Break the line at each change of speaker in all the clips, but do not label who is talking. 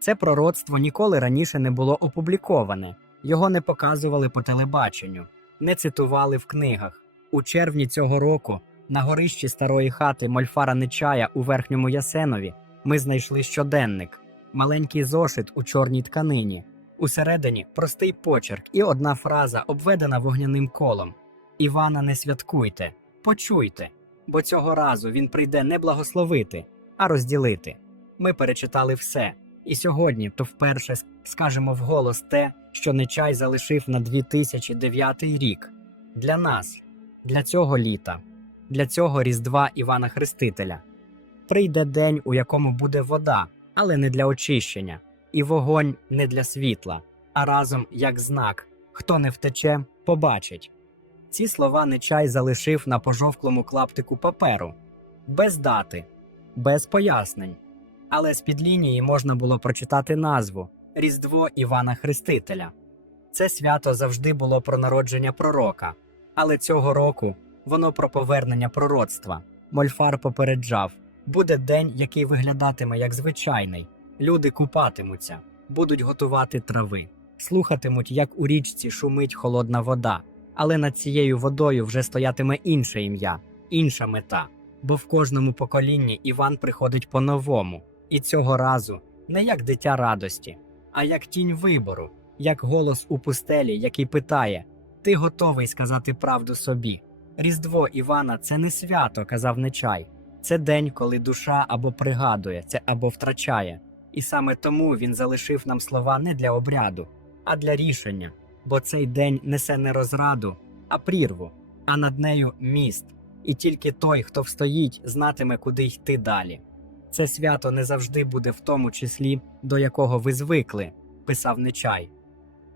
Це пророцтво ніколи раніше не було опубліковане, його не показували по телебаченню, не цитували в книгах. У червні цього року на горищі старої хати Мольфара Нечая у верхньому Ясенові ми знайшли щоденник, маленький зошит у чорній тканині. Усередині простий почерк і одна фраза, обведена вогняним колом: Івана, не святкуйте, почуйте, бо цього разу він прийде не благословити, а розділити. Ми перечитали все, і сьогодні то вперше скажемо вголос те, що Нечай залишив на 2009 рік. Для нас, для цього літа, для цього Різдва Івана Хрестителя. Прийде день, у якому буде вода, але не для очищення, і вогонь не для світла, а разом як знак хто не втече, побачить. Ці слова Нечай залишив на пожовклому клаптику паперу, без дати, без пояснень. Але з під лінії можна було прочитати назву Різдво Івана Хрестителя. Це свято завжди було про народження пророка, але цього року воно про повернення пророцтва. Мольфар попереджав: буде день, який виглядатиме як звичайний. Люди купатимуться, будуть готувати трави, слухатимуть, як у річці шумить холодна вода. Але над цією водою вже стоятиме інше ім'я, інша мета. Бо в кожному поколінні Іван приходить по-новому, і цього разу не як дитя радості, а як тінь вибору, як голос у пустелі, який питає: Ти готовий сказати правду собі? Різдво Івана це не свято, казав Нечай. Це день, коли душа або пригадує, це або втрачає. І саме тому він залишив нам слова не для обряду, а для рішення, бо цей день несе не розраду, а прірву, а над нею міст. І тільки той, хто встоїть, знатиме, куди йти далі. Це свято не завжди буде в тому числі, до якого ви звикли, писав Нечай.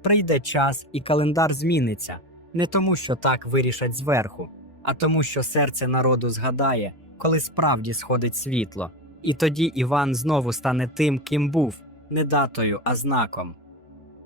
Прийде час, і календар зміниться не тому, що так вирішать зверху, а тому, що серце народу згадає, коли справді сходить світло. І тоді Іван знову стане тим, ким був, не датою, а знаком.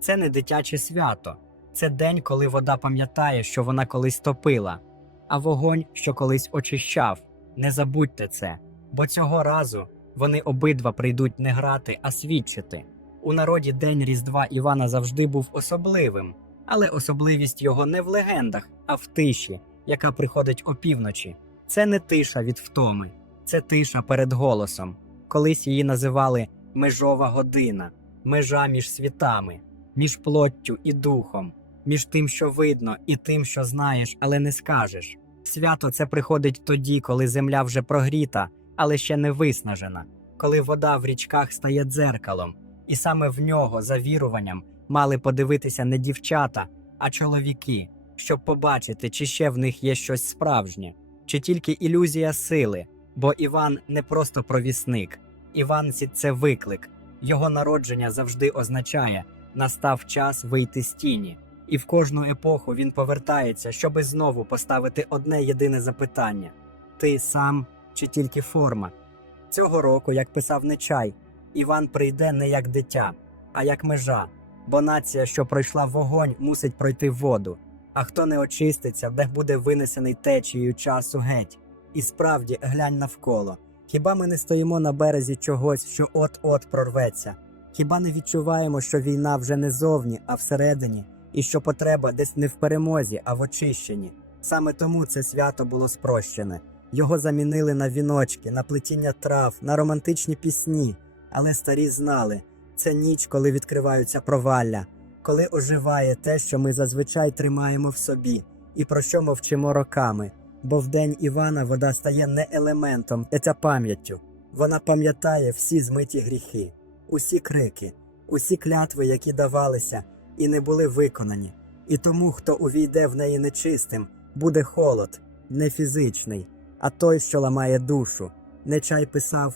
Це не дитяче свято, це день, коли вода пам'ятає, що вона колись топила, а вогонь, що колись очищав. Не забудьте це, бо цього разу вони обидва прийдуть не грати, а свідчити. У народі День Різдва Івана завжди був особливим, але особливість його не в легендах, а в тиші, яка приходить опівночі. Це не тиша від втоми, це тиша перед голосом. Колись її називали межова година, межа між світами, між плоттю і духом, між тим, що видно, і тим, що знаєш, але не скажеш. Свято це приходить тоді, коли земля вже прогріта, але ще не виснажена, коли вода в річках стає дзеркалом, і саме в нього, за віруванням, мали подивитися не дівчата, а чоловіки, щоб побачити, чи ще в них є щось справжнє, чи тільки ілюзія сили. Бо Іван не просто провісник, Іван це виклик. Його народження завжди означає настав час вийти з тіні, і в кожну епоху він повертається, щоби знову поставити одне єдине запитання: ти сам чи тільки форма? Цього року, як писав Нечай, Іван прийде не як дитя, а як межа, бо нація, що пройшла вогонь, мусить пройти воду. А хто не очиститься, де буде винесений течією часу геть. І справді глянь навколо. Хіба ми не стоїмо на березі чогось, що от-от прорветься? Хіба не відчуваємо, що війна вже не зовні, а всередині, і що потреба десь не в перемозі, а в очищенні? Саме тому це свято було спрощене. Його замінили на віночки, на плетіння трав, на романтичні пісні. Але старі знали це ніч, коли відкриваються провалля, коли оживає те, що ми зазвичай тримаємо в собі, і про що мовчимо роками. Бо в день Івана вода стає не елементом, це пам'яттю. Вона пам'ятає всі змиті гріхи, усі крики, усі клятви, які давалися і не були виконані. І тому, хто увійде в неї нечистим, буде холод, не фізичний, а той, що ламає душу. Нечай писав: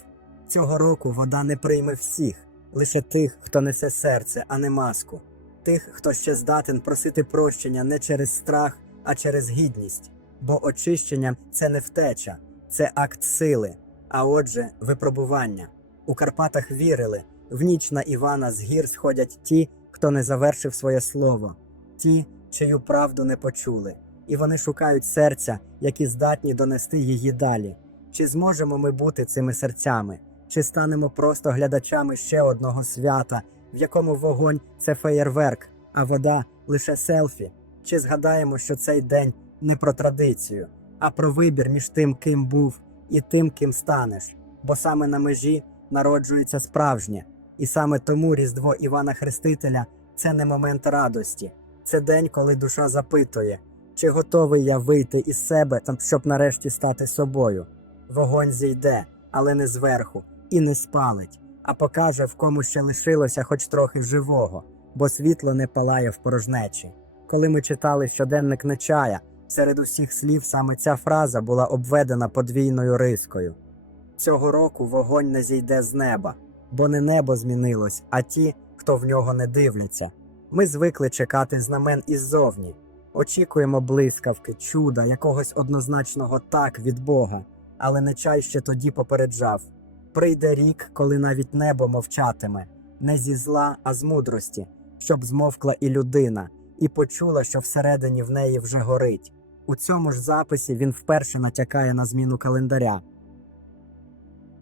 цього року вода не прийме всіх, лише тих, хто несе серце, а не маску, тих, хто ще здатен просити прощення не через страх, а через гідність. Бо очищення це не втеча, це акт сили, а отже, випробування. У Карпатах вірили, в ніч на Івана з гір сходять ті, хто не завершив своє слово, ті, чию правду не почули, і вони шукають серця, які здатні донести її далі. Чи зможемо ми бути цими серцями? Чи станемо просто глядачами ще одного свята, в якому вогонь це феєрверк, а вода лише селфі? Чи згадаємо, що цей день не про традицію, а про вибір між тим, ким був, і тим, ким станеш? Бо саме на межі народжується справжнє, і саме тому Різдво Івана Хрестителя це не момент радості, це день, коли душа запитує, чи готовий я вийти із себе, щоб нарешті стати собою. Вогонь зійде, але не зверху, і не спалить, а покаже, в кому ще лишилося хоч трохи живого, бо світло не палає в порожнечі. Коли ми читали щоденник Нечая, серед усіх слів саме ця фраза була обведена подвійною рискою. Цього року вогонь не зійде з неба, бо не небо змінилось, а ті, хто в нього не дивляться. Ми звикли чекати знамен іззовні, очікуємо блискавки, чуда, якогось однозначного так від Бога, але Нечай ще тоді попереджав. Прийде рік, коли навіть небо мовчатиме, не зі зла, а з мудрості, щоб змовкла і людина, і почула, що всередині в неї вже горить. У цьому ж записі він вперше натякає на зміну календаря.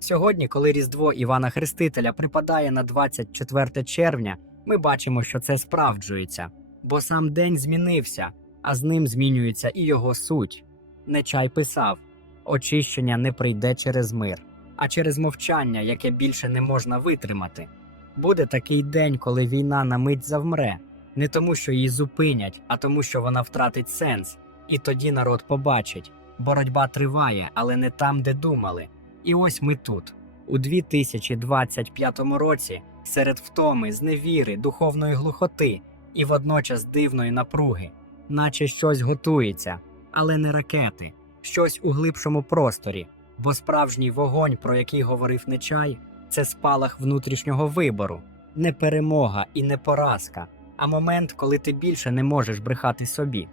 Сьогодні, коли Різдво Івана Хрестителя припадає на 24 червня, ми бачимо, що це справджується, бо сам день змінився, а з ним змінюється і його суть. Нечай писав очищення не прийде через мир, а через мовчання, яке більше не можна витримати. Буде такий день, коли війна на мить завмре, не тому, що її зупинять, а тому, що вона втратить сенс. І тоді народ побачить боротьба триває, але не там, де думали. І ось ми тут, у 2025 році, серед втоми, зневіри, духовної глухоти і водночас дивної напруги, наче щось готується, але не ракети, щось у глибшому просторі, бо справжній вогонь, про який говорив Нечай, це спалах внутрішнього вибору, не перемога і не поразка, а момент, коли ти більше не можеш брехати собі,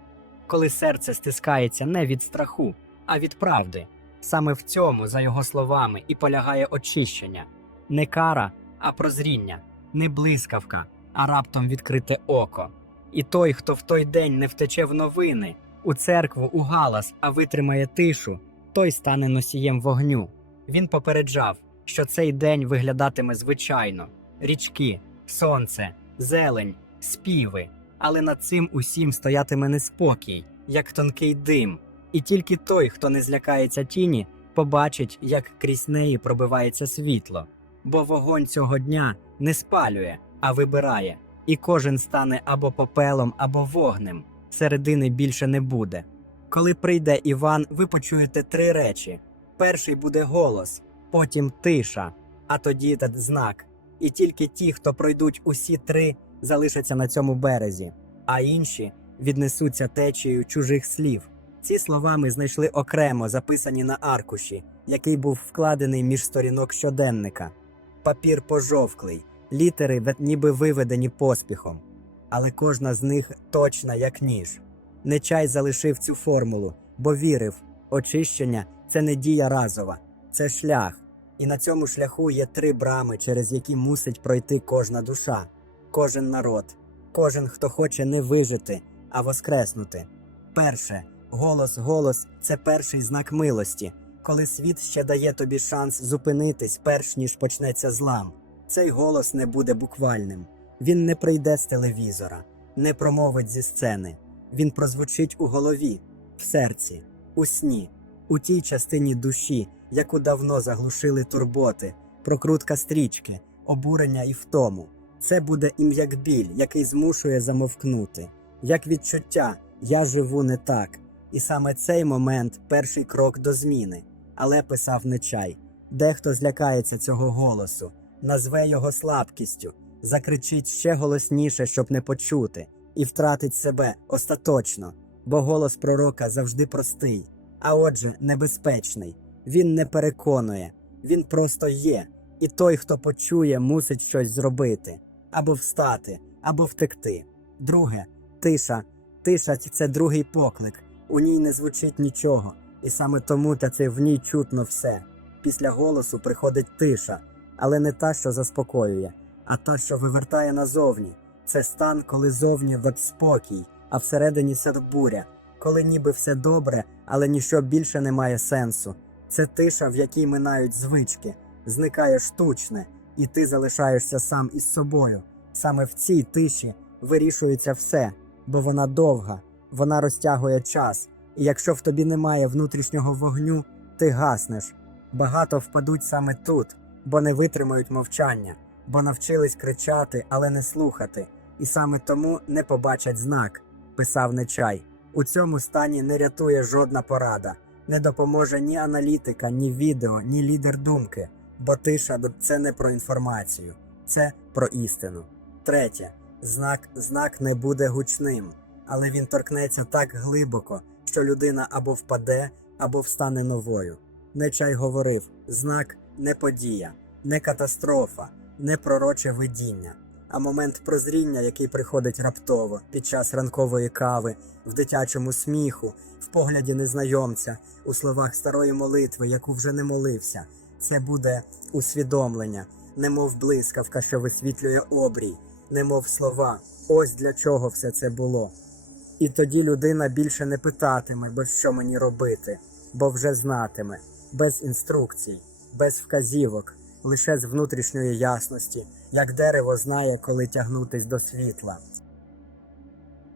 коли серце стискається не від страху, а від правди. Саме в цьому, за його словами, і полягає очищення не кара, а прозріння, не блискавка, а раптом відкрите око. І той, хто в той день не втече в новини, у церкву, у галас, а витримає тишу, той стане носієм вогню. Він попереджав, що цей день виглядатиме звичайно: річки, сонце, зелень, співи, але над цим усім стоятиме неспокій, як тонкий дим. І тільки той, хто не злякається тіні, побачить, як крізь неї пробивається світло. Бо вогонь цього дня не спалює, а вибирає, і кожен стане або попелом, або вогнем. Середини більше не буде. Коли прийде Іван, ви почуєте три речі: перший буде голос, потім тиша, а тоді та знак. І тільки ті, хто пройдуть усі три, залишаться на цьому березі, а інші віднесуться течією чужих слів. Ці слова ми знайшли окремо записані на аркуші, який був вкладений між сторінок щоденника. Папір пожовклий, літери ніби виведені поспіхом, але кожна з них точна, як ніж. Нечай залишив цю формулу, бо вірив, очищення це не дія разова, це шлях. І на цьому шляху є три брами, через які мусить пройти кожна душа, кожен народ, кожен, хто хоче не вижити, а воскреснути. Перше, голос, голос це перший знак милості, коли світ ще дає тобі шанс зупинитись, перш ніж почнеться злам. Цей голос не буде буквальним. Він не прийде з телевізора, не промовить зі сцени. Він прозвучить у голові, в серці, у сні, у тій частині душі, яку давно заглушили турботи, прокрутка стрічки, обурення і втому. Це буде їм як біль, який змушує замовкнути, як відчуття я живу не так. І саме цей момент перший крок до зміни. Але писав Нечай. Дехто злякається цього голосу, назве його слабкістю, закричить ще голосніше, щоб не почути, і втратить себе остаточно, бо голос пророка завжди простий, а отже, небезпечний. Він не переконує, він просто є, і той, хто почує, мусить щось зробити або встати, або втекти. Друге, тиша. Тиша це другий поклик. У ній не звучить нічого, і саме тому та це в ній чутно все. Після голосу приходить тиша, але не та, що заспокоює, а та, що вивертає назовні. Це стан, коли зовні век спокій, а всередині сербуря, коли ніби все добре, але ніщо більше не має сенсу. Це тиша, в якій минають звички, зникає штучне, і ти залишаєшся сам із собою. Саме в цій тиші вирішується все, бо вона довга, вона розтягує час, і якщо в тобі немає внутрішнього вогню, ти гаснеш. Багато впадуть саме тут, бо не витримають мовчання, бо навчились кричати, але не слухати, і саме тому не побачать знак, писав Нечай. У цьому стані не рятує жодна порада, не допоможе ні аналітика, ні відео, ні лідер думки, бо тиша це не про інформацію, це про істину. Третє, знак, знак не буде гучним, але він торкнеться так глибоко, що людина або впаде, або встане новою. Нечай говорив: знак не подія, не катастрофа, не пророче видіння, а момент прозріння, який приходить раптово під час ранкової кави, в дитячому сміху, в погляді незнайомця, у словах старої молитви, яку вже не молився. Це буде усвідомлення, немов блискавка, що висвітлює обрій, немов слова. Ось для чого все це було. І тоді людина більше не питатиме, бо що мені робити, бо вже знатиме, без інструкцій, без вказівок, лише з внутрішньої ясності, як дерево знає, коли тягнутись до світла.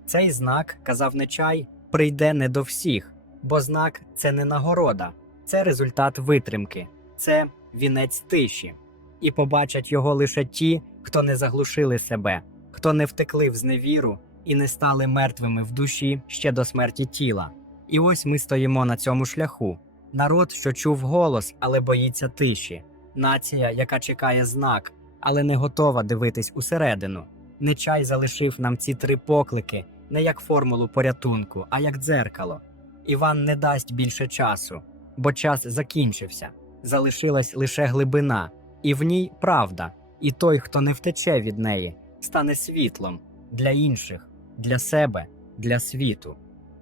Цей знак, казав Нечай, прийде не до всіх, бо знак це не нагорода, це результат витримки, це вінець тиші. І побачать його лише ті, хто не заглушили себе, хто не втекли в зневіру і не стали мертвими в душі ще до смерті тіла. І ось ми стоїмо на цьому шляху. Народ, що чув голос, але боїться тиші, нація, яка чекає знак, але не готова дивитись усередину. Нечай залишив нам ці три поклики не як формулу порятунку, а як дзеркало. Іван не дасть більше часу, бо час закінчився. Залишилась лише глибина, і в ній правда. І той, хто не втече від неї, стане світлом для інших, для себе, для світу.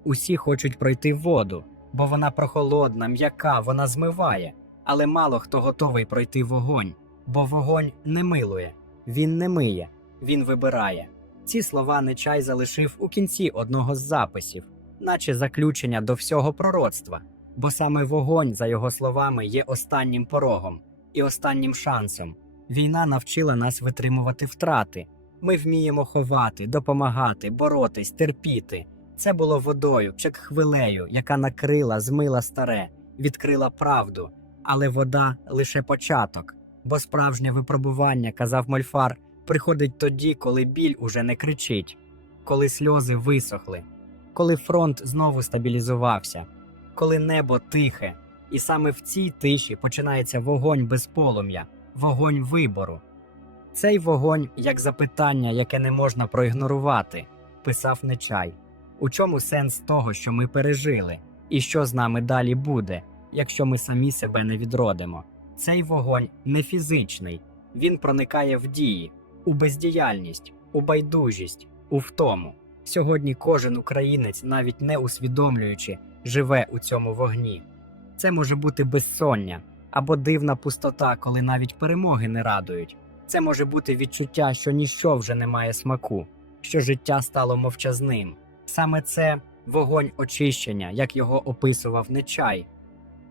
Усі хочуть пройти воду, бо вона прохолодна, м'яка, вона змиває, але мало хто готовий пройти вогонь, бо вогонь не милує, він не миє, він вибирає. Ці слова Нечай залишив у кінці одного з записів, наче заключення до всього пророцтва, бо саме вогонь, за його словами, є останнім порогом і останнім шансом. Війна навчила нас витримувати втрати. Ми вміємо ховати, допомагати, боротись, терпіти. Це було водою, як хвилею, яка накрила, змила старе, відкрила правду. Але вода лише початок, бо справжнє випробування, казав Мольфар, приходить тоді, коли біль уже не кричить, коли сльози висохли, коли фронт знову стабілізувався, коли небо тихе, і саме в цій тиші починається вогонь без полум'я, вогонь вибору. Цей вогонь як запитання, яке не можна проігнорувати, писав Нечай. У чому сенс того, що ми пережили, і що з нами далі буде, якщо ми самі себе не відродимо? Цей вогонь не фізичний, він проникає в дії, у бездіяльність, у байдужість, у втому. Сьогодні кожен українець, навіть не усвідомлюючи, живе у цьому вогні. Це може бути безсоння або дивна пустота, коли навіть перемоги не радують. Це може бути відчуття, що ніщо вже не має смаку, що життя стало мовчазним. Саме це вогонь очищення, як його описував Нечай.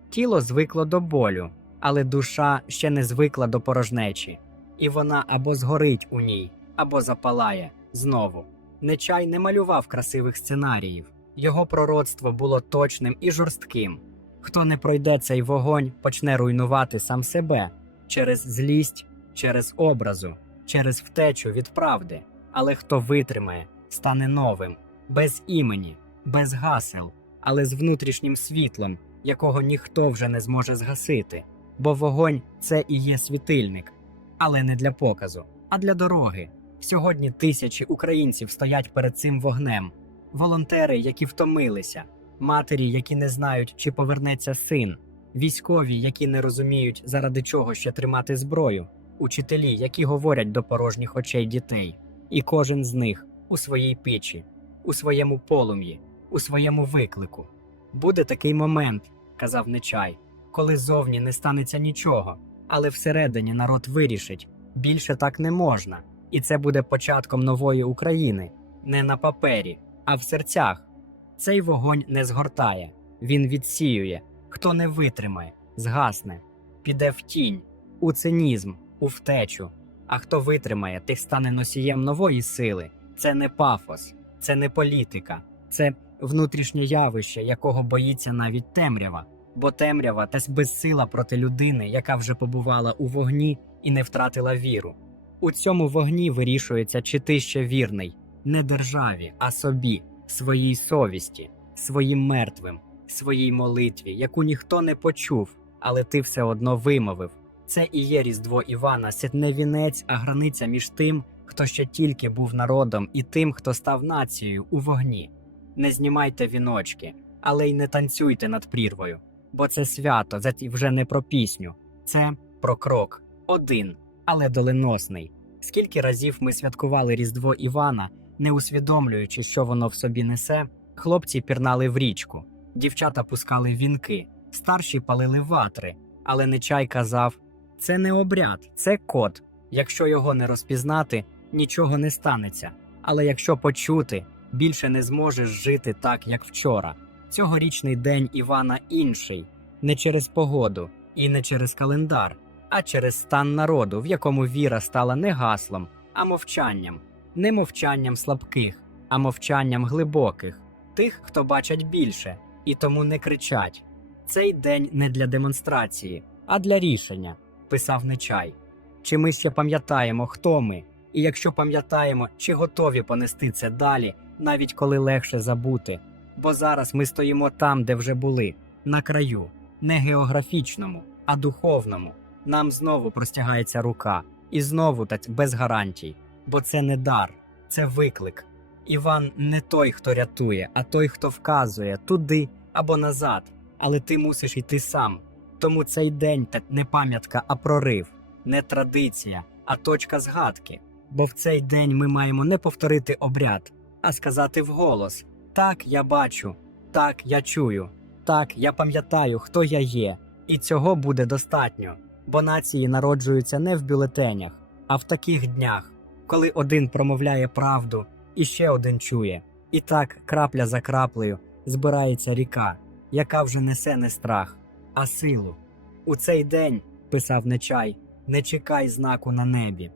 Тіло звикло до болю, але душа ще не звикла до порожнечі, і вона або згорить у ній, або запалає знову. Нечай не малював красивих сценаріїв, його пророцтво було точним і жорстким. Хто не пройде цей вогонь, почне руйнувати сам себе через злість, через образу, через втечу від правди. Але хто витримає, стане новим, без імені, без гасел, але з внутрішнім світлом, якого ніхто вже не зможе згасити. Бо вогонь це і є світильник, але не для показу, а для дороги. Сьогодні тисячі українців стоять перед цим вогнем, волонтери, які втомилися, матері, які не знають, чи повернеться син, військові, які не розуміють, заради чого ще тримати зброю, учителі, які говорять до порожніх очей дітей, і кожен з них у своїй печі, у своєму полум'ї, у своєму виклику. Буде такий момент, казав Нечай, коли зовні не станеться нічого, але всередині народ вирішить більше так не можна, і це буде початком нової України, не на папері, а в серцях. Цей вогонь не згортає, він відсіює. Хто не витримає, згасне, піде в тінь, у цинізм, у втечу. А хто витримає, тих стане носієм нової сили. Це не пафос, це не політика, це внутрішнє явище, якого боїться навіть темрява. Бо темрява та безсила проти людини, яка вже побувала у вогні і не втратила віру. У цьому вогні вирішується, чи ти ще вірний не державі, а собі, своїй совісті, своїм мертвим, своїй молитві, яку ніхто не почув, але ти все одно вимовив. Це і є Різдво Івана, це не вінець, а границя між тим, хто ще тільки був народом, і тим, хто став нацією у вогні. Не знімайте віночки, але й не танцюйте над прірвою, бо це свято, це вже не про пісню, це про крок один, але доленосний. Скільки разів ми святкували Різдво Івана, не усвідомлюючи, що воно в собі несе, хлопці пірнали в річку, дівчата пускали вінки, старші палили ватри, але Нечай казав: це не обряд, це код. Якщо його не розпізнати, нічого не станеться. Але якщо почути, більше не зможеш жити так, як вчора. Цьогорічний день Івана інший, не через погоду і не через календар, а через стан народу, в якому віра стала не гаслом, а мовчанням, не мовчанням слабких, а мовчанням глибоких, тих, хто бачать більше, і тому не кричать. Цей день не для демонстрації, а для рішення, писав Нечай. Чи ми ще пам'ятаємо, хто ми? І якщо пам'ятаємо, чи готові понести це далі, навіть коли легше забути. Бо зараз ми стоїмо там, де вже були, на краю, не географічному, а духовному. Нам знову простягається рука, і знову так без гарантій. Бо це не дар, це виклик. Іван не той, хто рятує, а той, хто вказує туди або назад. Але ти мусиш йти сам. Тому цей день не пам'ятка, а прорив, не традиція, а точка згадки. Бо в цей день ми маємо не повторити обряд, а сказати вголос: так, я бачу, так, я чую, так, я пам'ятаю, хто я є, і цього буде достатньо. Бо нації народжуються не в бюлетенях, а в таких днях, коли один промовляє правду і ще один чує. І так, крапля за краплею, збирається ріка, яка вже несе не страх, а силу. У цей день, писав Нечай, не чекай знаку на небі.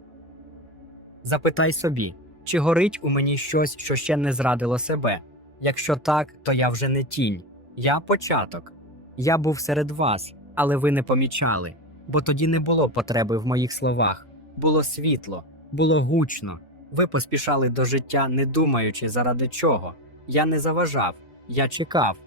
Запитай собі, чи горить у мені щось, що ще не зрадило себе. Якщо так, то я вже не тінь, я початок. Я був серед вас, але ви не помічали, бо тоді не було потреби в моїх словах. Було світло, було гучно. Ви поспішали до життя, не думаючи, заради чого. Я не заважав, я чекав.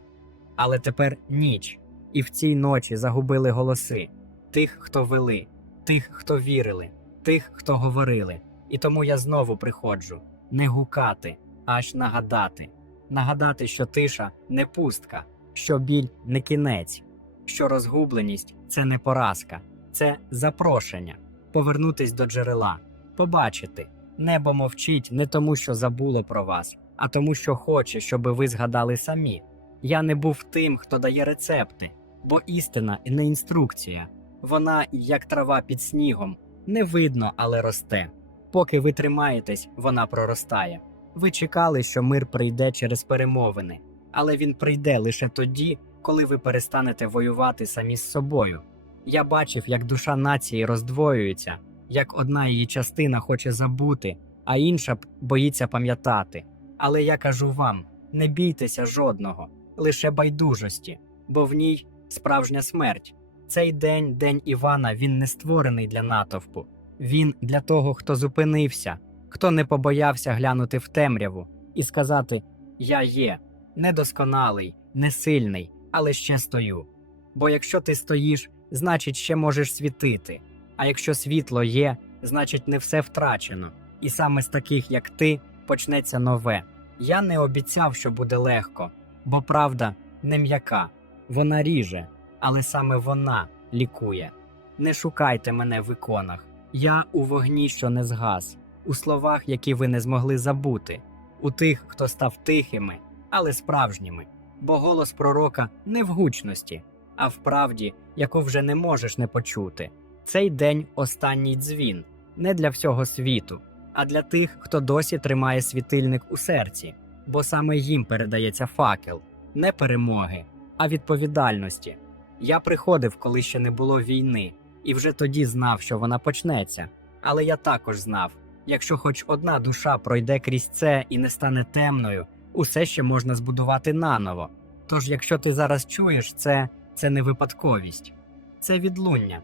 Але тепер ніч, і в цій ночі загубили голоси тих, хто вели, тих, хто вірили, тих, хто говорили. І тому я знову приходжу не гукати, аж нагадати. Нагадати, що тиша не пустка, що біль не кінець, що розгубленість це не поразка, це запрошення, повернутись до джерела, побачити. Небо мовчить не тому, що забуло про вас, а тому, що хоче, щоби ви згадали самі. Я не був тим, хто дає рецепти, бо істина не інструкція. Вона, як трава під снігом, не видно, але росте. Поки ви тримаєтесь, вона проростає. Ви чекали, що мир прийде через перемовини, але він прийде лише тоді, коли ви перестанете воювати самі з собою. Я бачив, як душа нації роздвоюється, як одна її частина хоче забути, а інша боїться пам'ятати. Але я кажу вам: не бійтеся жодного, лише байдужості, бо в ній справжня смерть. Цей день, день Івана, він не створений для натовпу. Він для того, хто зупинився, хто не побоявся глянути в темряву і сказати: Я є недосконалий, не сильний, але ще стою. Бо якщо ти стоїш, значить ще можеш світити. А якщо світло є, значить не все втрачено. І саме з таких, як ти, почнеться нове. Я не обіцяв, що буде легко, бо правда не м'яка, вона ріже, але саме вона лікує. Не шукайте мене в іконах. Я у вогні, що не згас, у словах, які ви не змогли забути, у тих, хто став тихими, але справжніми. Бо голос пророка не в гучності, а в правді, яку вже не можеш не почути. Цей день останній дзвін не для всього світу, а для тих, хто досі тримає світильник у серці, бо саме їм передається факел, не перемоги, а відповідальності. Я приходив, коли ще не було війни, і вже тоді знав, що вона почнеться. Але я також знав, якщо хоч одна душа пройде крізь це і не стане темною, усе ще можна збудувати наново. Тож, якщо ти зараз чуєш це, це не випадковість, це відлуння.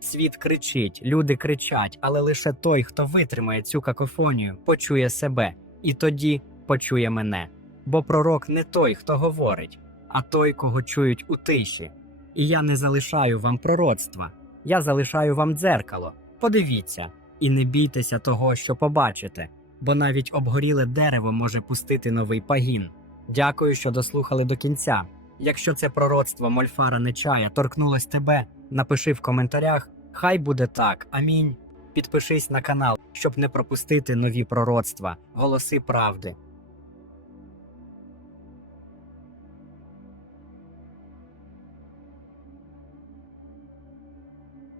Світ кричить, люди кричать, але лише той, хто витримає цю какофонію, почує себе, і тоді почує мене. Бо пророк не той, хто говорить, а той, кого чують у тиші. І я не залишаю вам пророцтва, я залишаю вам дзеркало. Подивіться, і не бійтеся того, що побачите, бо навіть обгоріле дерево може пустити новий пагін. Дякую, що дослухали до кінця. Якщо це пророцтво Мольфара Нечая торкнулось тебе, напиши в коментарях. Хай буде так. Амінь. Підпишись на канал, щоб не пропустити нові пророцтва, голоси правди.